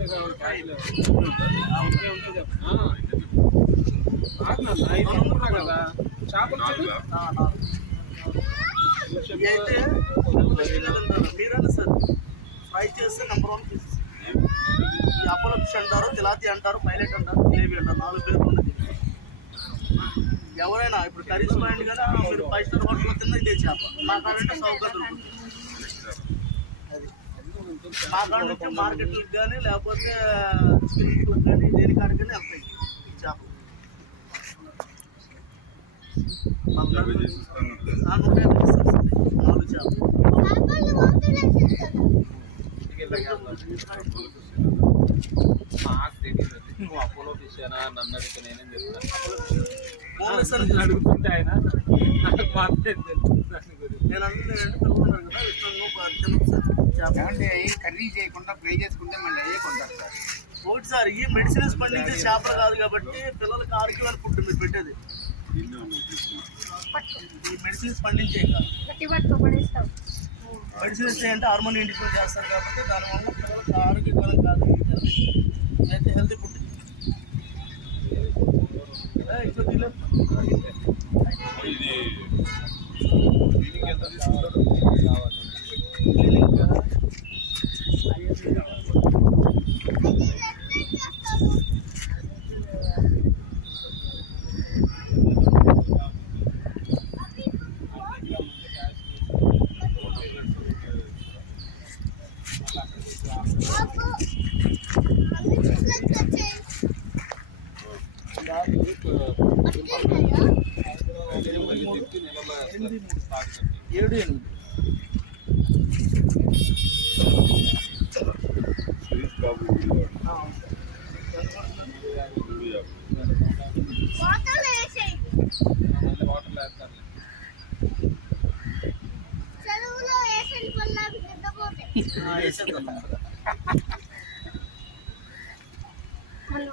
అయితే మీరన్నా sir fry చేస్తే నెంబర్ 1 పీసెస్. ఈ అపోలో ఫిష్ అంటారు, తిలాతి అంటారు, పైలట్ అంటారు, జిలేబీ అంటారు, 4 పేర్లు ఉన్నది. ఎవరైనా ఇప్పుడు కర్రీస్ పాయింట్ కదా మీరు 5 స్టార్ హోటల్లో తిన్న ఇదే చేప మా కాడంటే సౌకర్యం దొరుకుతుంది. అది మా కాడ నుంచి మార్కెట్లకు కానీ లేకపోతే స్పిన్లకు కానీ దేనికాడికైనా వెళ్తాయి చేపలు. 150 ఇస్తారు సార్ 4 చేపలు. నాకు తెలియదు నువ్వు అపోలో ఫిష్ అయినా నన్ను అడిగితే నేనేం చెప్తాను సార్ అడుగుతుంటే ఆయన నాకు మాత్రం నేను అందులో పిల్లలు కదా ఇష్టంగా కర్రీ చేయకుండా ఫ్రై చేసుకుంటే మళ్ళీ అయ్యే కొంటారు సార్. ఒకటి సార్ ఈ మెడిసిన్స్ పండించే చేపలు కాదు కాబట్టి పిల్లలకి ఆరోగ్యమైన ఫుడ్ మీరు పెట్టేది. ఈ మెడిసిన్స్ పండించే కాదు, మెడిసిన్స్ అంటే హార్మోన్ ఇండికేట్ చేస్తారు కాబట్టి దానివల్ల పిల్లలకి ఆరోగ్యకరం కాదు. అయితే హెల్తీ ఫుడ్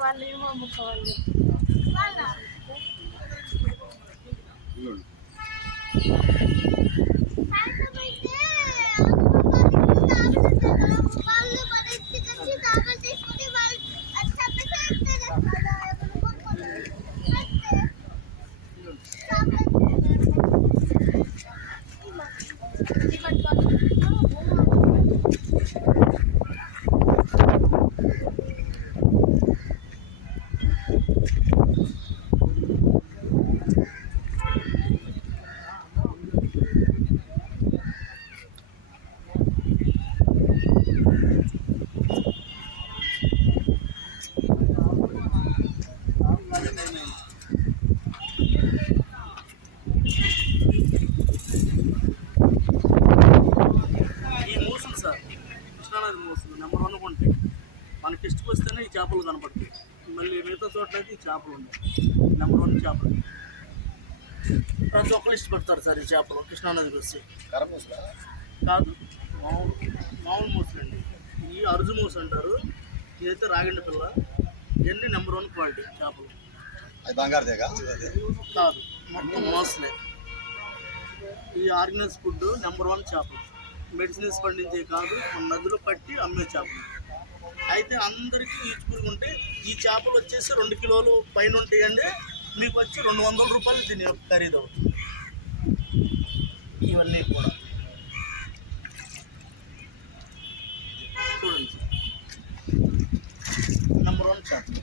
వాళ్ళు ఏమో అమ్ముకోవాలి. నెంబర్ 1 కొంటే మనకి ఇష్టం వస్తేనే ఈ చేపలు కనపడతాయి. మళ్ళీ మిగతా చోట్ల అయితే ఈ చేపలు ఉన్నాయి. నెంబర్ 1 చేపలు ప్రతి ఒక్కరు ఇష్టపడతారు సార్. ఈ చేపలు కృష్ణానదికి వస్తే కాదు మామూలు మూసలు అండి. ఈ అరుజు మూస అంటారు, ఇదైతే రాగండి పిల్ల. ఇవన్నీ నెంబర్ 1 క్వాలిటీ చేపలు. కాదు మొత్తం మోసలే. ఈ ఆర్గనైజ్ ఫుడ్ నెంబర్ 1 చేపలు. మెడిసిన్స్ పండించే కాదు, మన నదులు పట్టి అమ్మే చేపలు. అయితే అందరికీ ఈచుకుంటే ఈ చేపలు వచ్చేసి 2 కిలోలు పైన ఉంటాయండి. మీకు వచ్చి 200 రూపాయలు దీని ఖరీదు అవుతుంది. ఇవన్నీ కూడా చూడండి నెంబర్ 1 చేపలు.